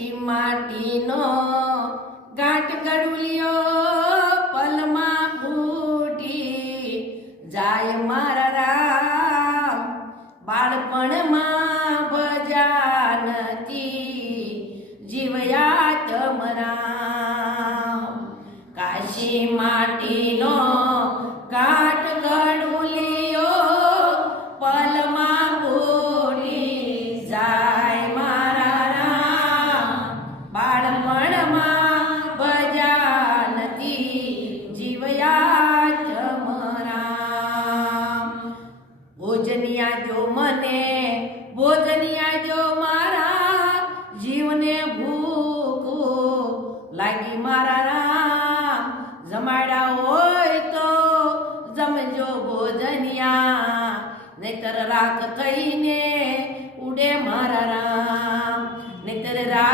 માટીનો ગાંઠ ગળુલિયો પલમાં ફૂટી જાય મારા રામ. બાળપણમાં ભજા નથી જીવયા તમરામ. કાશી માટીનો ગાંઠ ગળુલિયો પલમાં ફૂટી જાય મારા રામ. બાળપણમાં ભજા નથી જીવયા તમરામ. ભોજનિયા જો મને ભોજનિયા જો મારા જીવને ભૂખ લાગી મારા રામ. જમાડા હોય તો જમજો ભોજનિયા, નહીતર રાખ થઈને ઉડે મારા રામ. નહીતર રાખ